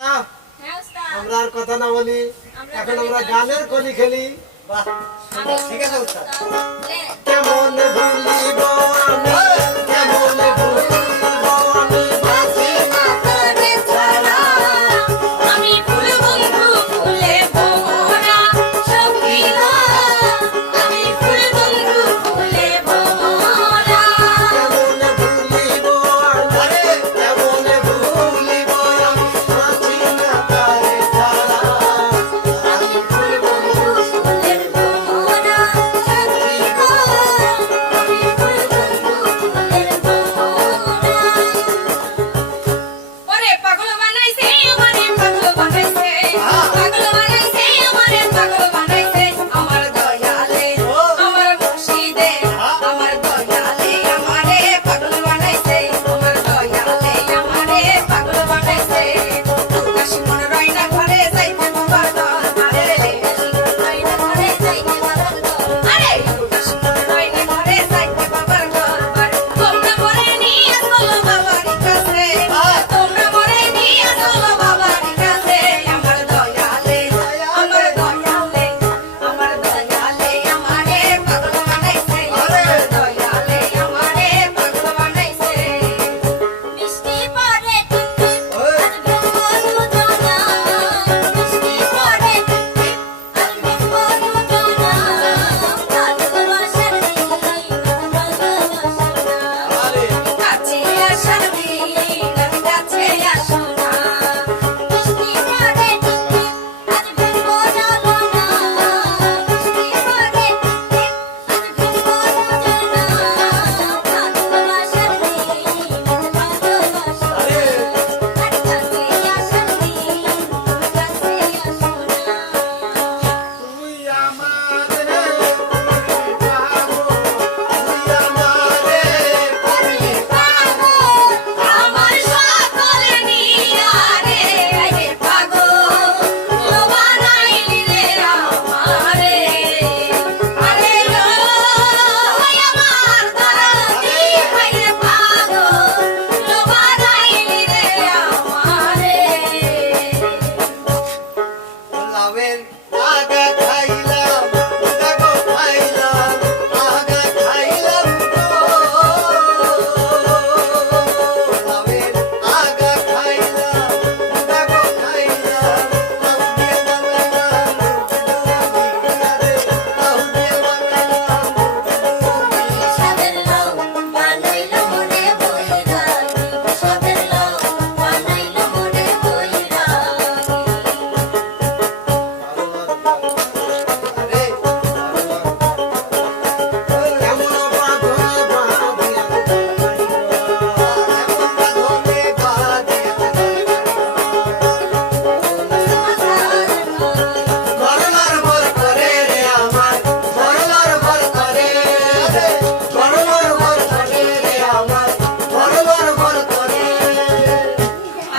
আমরা আর কথা না বলি, এখন আমরা গানের কলি খেলি। বাহ, ঠিক আছে উস্তাদ। কেমন ভুলিব আমি, কেমন ভুলিব আমি বাঁচি না তোরে ছাড়া। আমি ফুল বন্ধু ফুলে ভরা সখী গো, আমি ফুল বন্ধু ফুলে ভরা। কেমন ভুলিব আমি, কেমন ভুলিব আমি বাঁচি না তোরে ছাড়া। আমি ফুল বন্ধু ফুলের ভরা সখী গো, আমি ফুল বন্ধু ফুলের ভরা। ওরে পাগল বানাইছে আমারে, পাগল বানাইছে, পাগল বানাইছে আমারে, পাগল বানাইছে আমার দয়ালে, আমার মুর্শিদে, আমার দয়ালে আমারে পাগল বানাইছে, আমার দয়ালে আমারে পাগল বানাইছে। উদাসী মন রইনা ঘরে যাইতে বাবার দরবারে, রইনা ঘরে যাইতে বাবার দরবারে, উদাসী মন রইনা ঘরে যাইতে বাবার দরবারে। তোমরা মরে নিয়ে চলো বাবার কাছে, তোমরা মরে নিয়ে চলো বাবার কাছে। আমার দয়ালে, আমার দয়ালে, আমার দয়ালে আমারে পাগল বানাইছে, আমার দয়ালে আমারে পাগল বানাইছে। মিষ্টি পরে টিপটিপ আর ব্রহ্মদূতনা, মিষ্টি পরে টিপটিপ আর ব্রহ্মদূতনা। ভালোবাসার দিন, ভালোবাসার না, কাছে আসার দিন, কাছে আসো না। মিষ্টি পরে টিপটিপ আর ব্রহ্মদূতনা, মিষ্টি পরে টিপটিপ আর ব্রহ্মদূতনা। ভালোবাসার দিন, ভালোবাসার না, কাছে আসার দিন, কাছে আসো না। তুই আমারে পাগল, তুই আমারে ওরে পাগল আমার সকল নিয়ারে, আরে পাগল বানাইলি রে আমারে। আরে লো আমার দরদি হায় পাগল বানাইলি রে আমারে। লাভের আগা খাইলাম, দেখো খাইলাম, আগা খাইলাম গো। লাভের আগা খাইলাম, দেখো খাইলাম, লাউ দিয়ে বানাইলাম রুটি, লাউ দিয়ে বানাইলাম রুটি। সাদের লাউ বানাইলো মনে বৈরাগী, সাদের লাউ বানাইলো মনে বৈরাগী।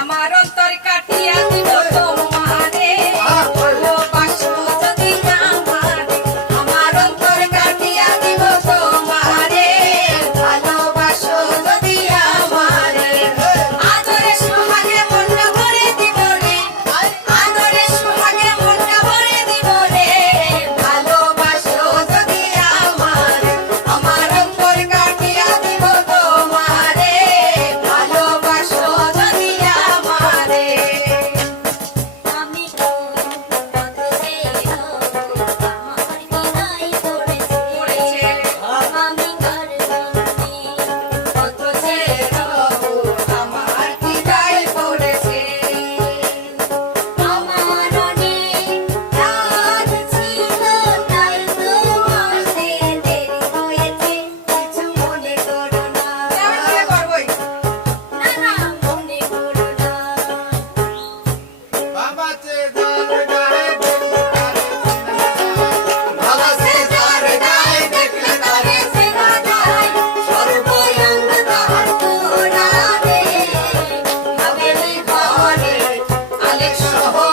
আমার অন্তর কাটিয়া দিব তোমারে, ভালোবাসো যদি আমারে। আমার অন্তর কাটিয়া দিব তোমারে, ভালোবাসো যদি আমারে। আদরে সোহাগে মনটা ভরে দিব রে, আদরে সোহাগে মনটা ভরে দিব রে। ভালোবাসো যদি আমারে, আমার অন্তর কাটিয়া দিব তোমারে, ভালোবাসো যদি আমারে। আমি কোন পথে আমার হৃদয় পড়েছে, আমি কার বন্দি পথে আমার হৃদয় পড়েছে। আমার অনেক রাত ছিল তাই তোমাতে দেরি হয়েছে, কিছু মনে করো না। না না মনে করো না। বাবাতে দার গায়ে দেখলে তারে চেনা যায়, সর্বয়ঙ্গ তাহার তোরা রে। হাভেলি ঘরে আলেক শহর